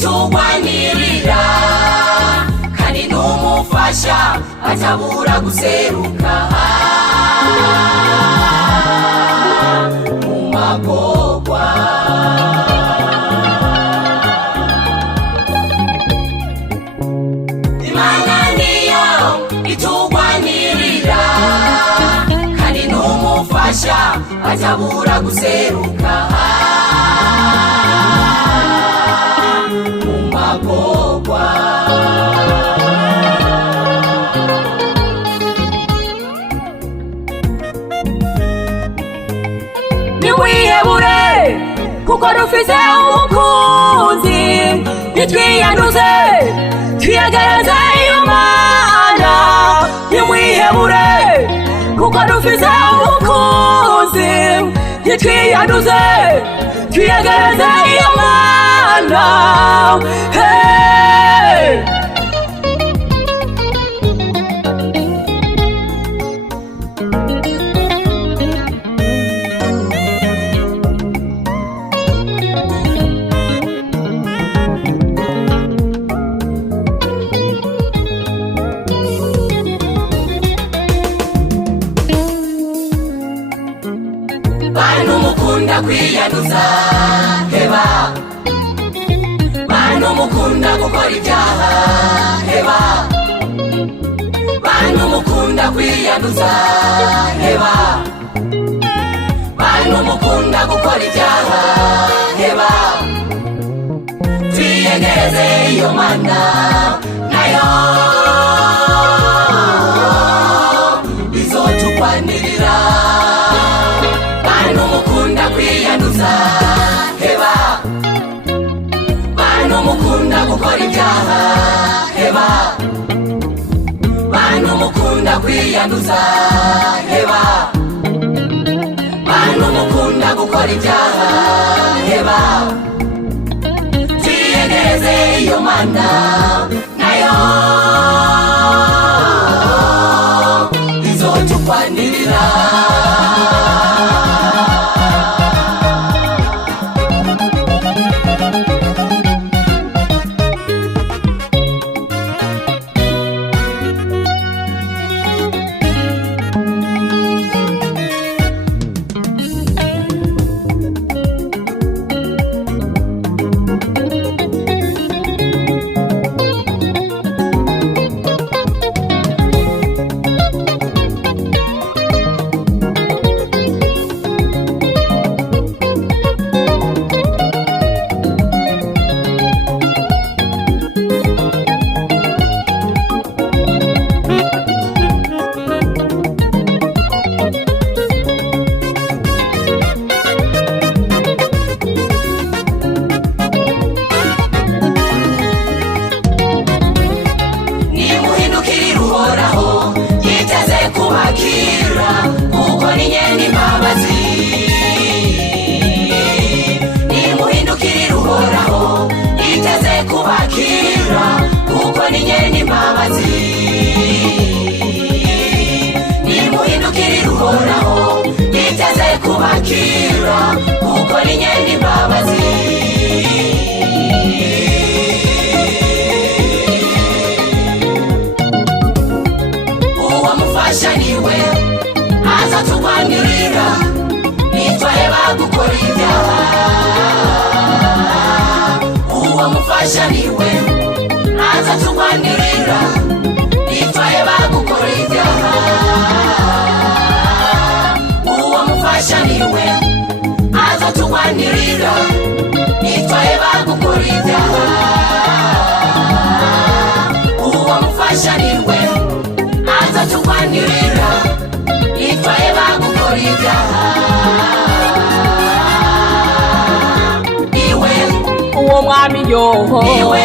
itugwanirira kandi n'umufasha atabura guseruka mu magorwa. Imana niyo itugwanirira kandi n'umufasha atabura guseruka mu magorwa. Niwihebure kuko dufise umukunzi, nitwiyanduze twiyegereze Imana. Niwihebure kuko dufise umukunzi, nitwiyanduze twiyegereze Imana. Hey! Bantu mukunda kwiyanduza heba, bantu mukunda gukora ibyaha heba, bantu mukunda kwiyanduza heba, bantu mukunda gukora ibyaha heba, twiyegereze iyo Mana nayo izotugwanirira. Bantu mukunda kwiyanduza heba, bantu mukunda gukora ibyaha heba, bantu mukunda kwiyanduza heba, bantu mukunda gukora ibyaha heba, twiyegereze iyo Mana nayo izotugwanirira. Nimuhindukirire Uhoraho yiteze kubakira kuko ni nyene imbabazi. Nimuhindukirire Uhoraho yiteze kubakira kuko ni nyene imbabazi. Uwo mufasha niwe azatugwanirira nitwaheba gukora ibyaha. Uwo mufasha niwe azatugwanirira nitwaheba gukora ibyaha. Uwo mufasha niwe azatugwanirira nitwaheba gukora ibyaha. Uwo mufasha niwe azatugwanirira nitwaheba gukora ibyaha. Iwe uwo mwami yoho, iwe